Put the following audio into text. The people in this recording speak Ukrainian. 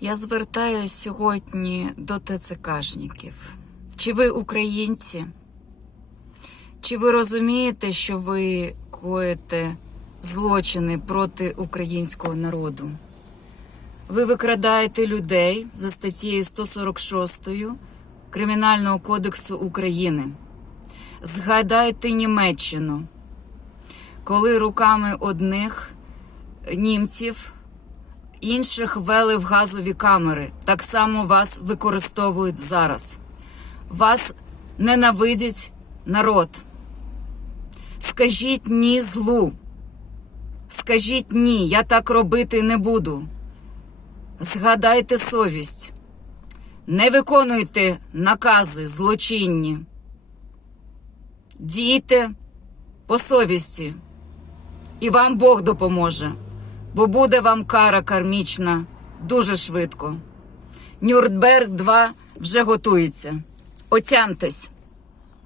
Я звертаюсь сьогодні до ТЦКшників. Чи ви українці? Чи ви розумієте, що ви коїте злочини проти українського народу? Ви викрадаєте людей за статтєю 146 Кримінального кодексу України. Згадайте Німеччину, коли руками одних німців інших вели в газові камери. Так само вас використовують зараз. Вас ненавидять народ. Скажіть ні злу. Скажіть ні, я так робити не буду. Згадайте совість. Не виконуйте накази злочинні. Дійте по совісті, і вам Бог допоможе, бо буде вам кара кармічна дуже швидко. Нюрнберг 2 вже готується. Отямтесь.